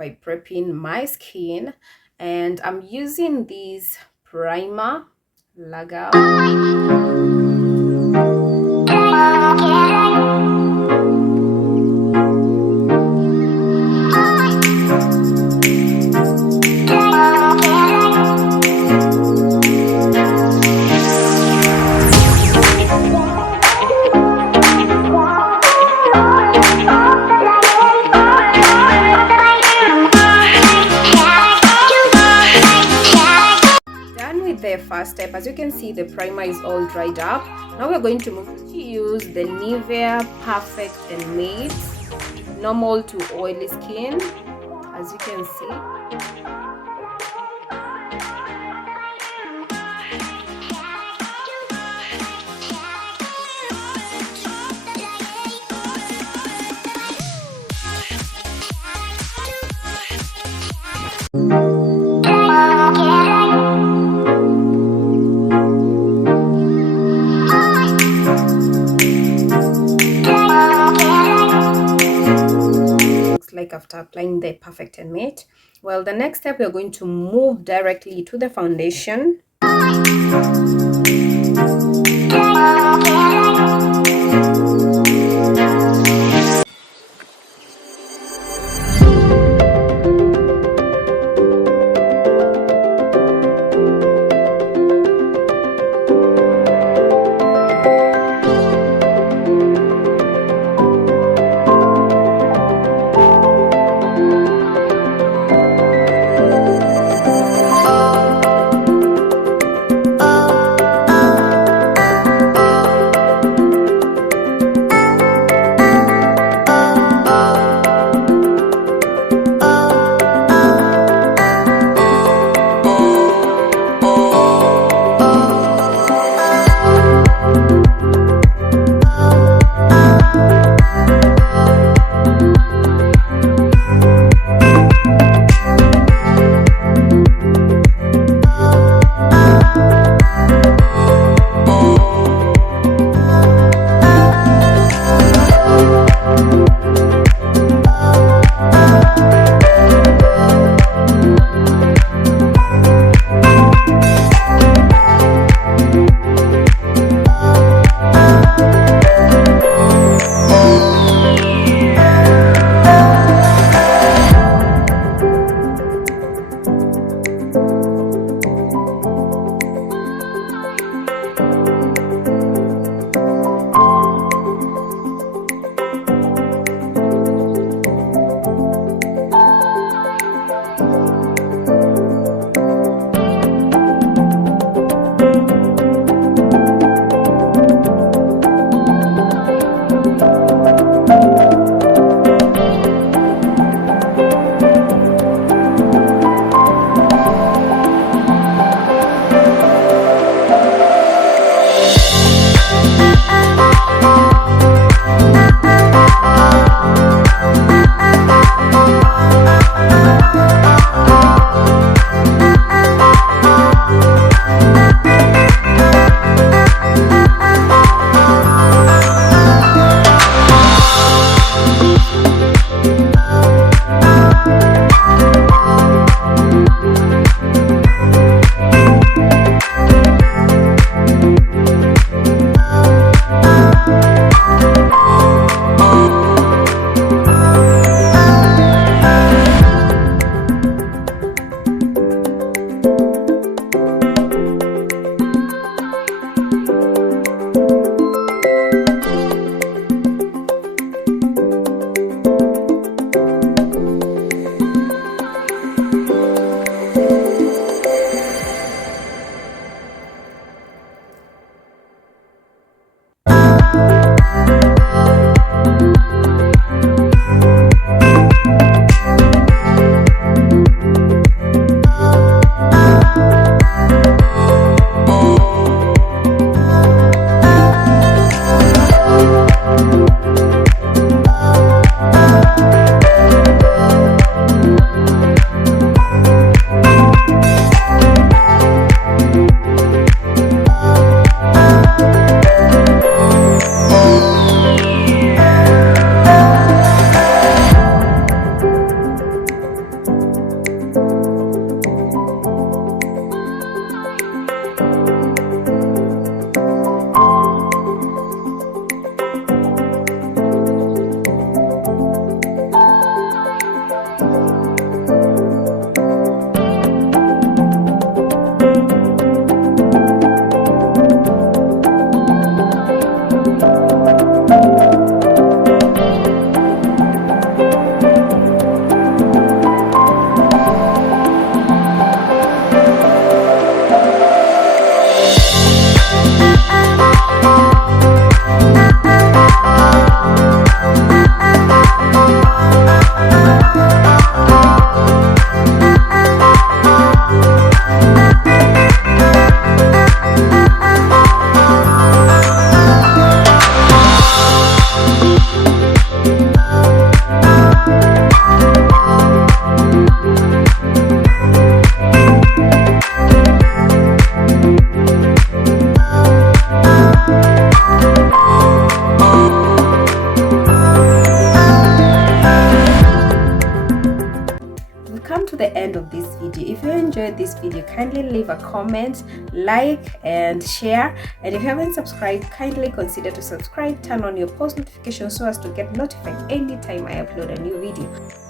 by prepping my skin, and I'm using this primer lager. The first step, as you can see, the primer is all dried up. Now we're going to move to use the Nivea Perfect and Matte normal to oily skin, as you can see. Like after applying the Perfect and Matte. Well, the next step, we're going to move directly to the foundation. this video, kindly leave a comment, like and share. And if you haven't subscribed, kindly consider to subscribe, turn on your post notifications so as to get notified anytime I upload a new video.